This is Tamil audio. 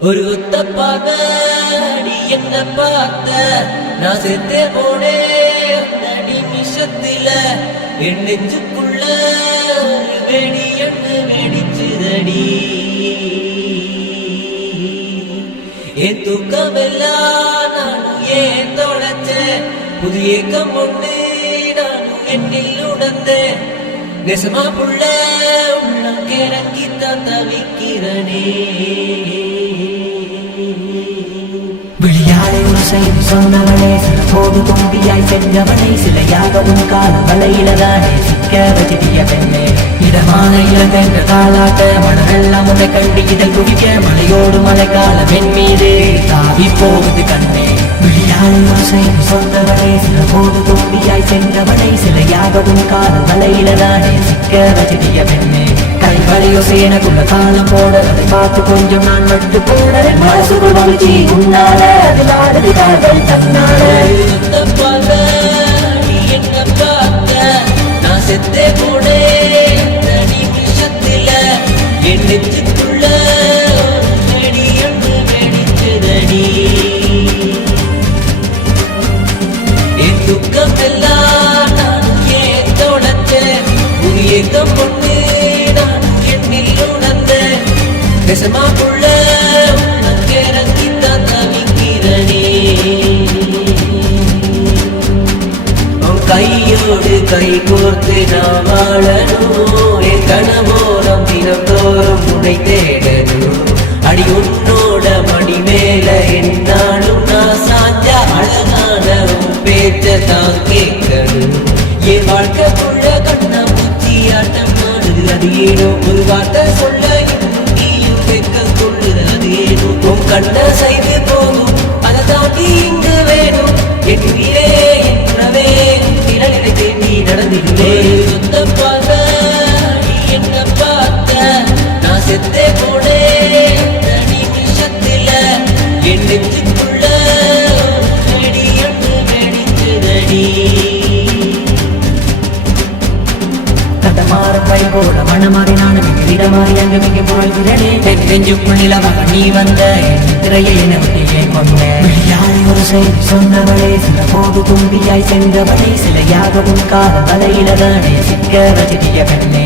ஒரு ஒத்த பார்வை நீ என்ன பார்த்த நான் செத்தே போனேன் அந்த நிமிஷத்துல என் நெஞ்சுக்குள்ள வெடி எண்ணு வெடிச்சுதடி என் தூக்கமெல்லாம் நானும் ஏன் தொலைச்சேன் புது ஏக்கம் ஒண்ணு நானும் என்னில் உணர்ந்தேன் நெசமா புள்ள உள்ளம் கிறங்கித்தான் தவிக்கிறனே விளையாடை ஒரு செய்தி சொன்னவளே சில போது தும்பியாய் சென்றவளை சிலையாக உன் கால வலையிலதானே சிக்க வச்சிட்டிய பெண்ணே இடமான இளங்கென்ற காலாட்ட மனமெல்லாம் உன்னை கண்டு இதழ் குடிக்க மலையோடு மலைக்கால பெண் மீது தாவி போகுது கண்ணே விளையாடை ஒரு செய்தி சொன்னவளே சில போது தும்பியாய் சென்றவளை சிலையாக உன் கால வலையிலதானே சிக்க வச்சிட்டிய பெண்ணே கைவளையோ சேனக்குள்ள காலம் போட அதை பார்த்து கொஞ்சம் நான் மட்டு போட மனசுக்குள் மகிழ்ச்சி உன்னால அதில் ஆடுது காதல் தன்னால நீ என்ன பார்த்த நான் செத்தே போனேன் நிமிஷத்துல என் நெஞ்சுக்குள்ள வெடி ஒன்று வெடிச்சதடி என் துக்கம் எல்லாம் நான் ஏன் தொடச்சேன் புது ஏக்கம் பொண்ணு நான் என்னில் உணர்ந்தேன் நெசமா புள்ள கிறங்கித்தான் தவிக்கிறனே கையோடு கை கோர்த்து நான் வாழணும் என் கனவோரம் தினந்தோறும் உன்னை தேடணும் அடி உன்னோட மடி மேல என்னாலும் நான் சாஞ்சா அழகான உன் பேச்ச தான் கேட்கணும் என் வாழ்க்கைக்குள்ள கண்ணா பூச்சி ஆட்டம் ஆடுது அது ஏனோ ஒரு வார்த்தை சொல்ல நீயும் கேட்க சொல்லுது அது ஏனோ உன் கண்ண செய்து போதும் அதை தாண்டி இங்கு வேணும் என் உயிரே என்னவே நிழலினை தேடி நடந்திடுவே சொந்த பார்த்த நீ என்ன பார்த்த நான் செத்தே போனேன் நிமிஷத்துல என் நெஞ்சுக்குள்ள வெடி ஒன்று வெடிச்சதடி தடமாறும் பை போல மனமாறி நானும் இடமாறி அங்கு மிக புகழ்கிறனே நெஞ்சுக்குள்ளிலவாக நீ வந்த திரையை நம்பியை கொண்ட விளையாடி ஒரு செய்தி சொன்னவளே சில போது தும்பியாய் சென்றவளை சிலையாக உன் கால வலையிலதானே சிக்க வச்சிட்டிய பெண்ணே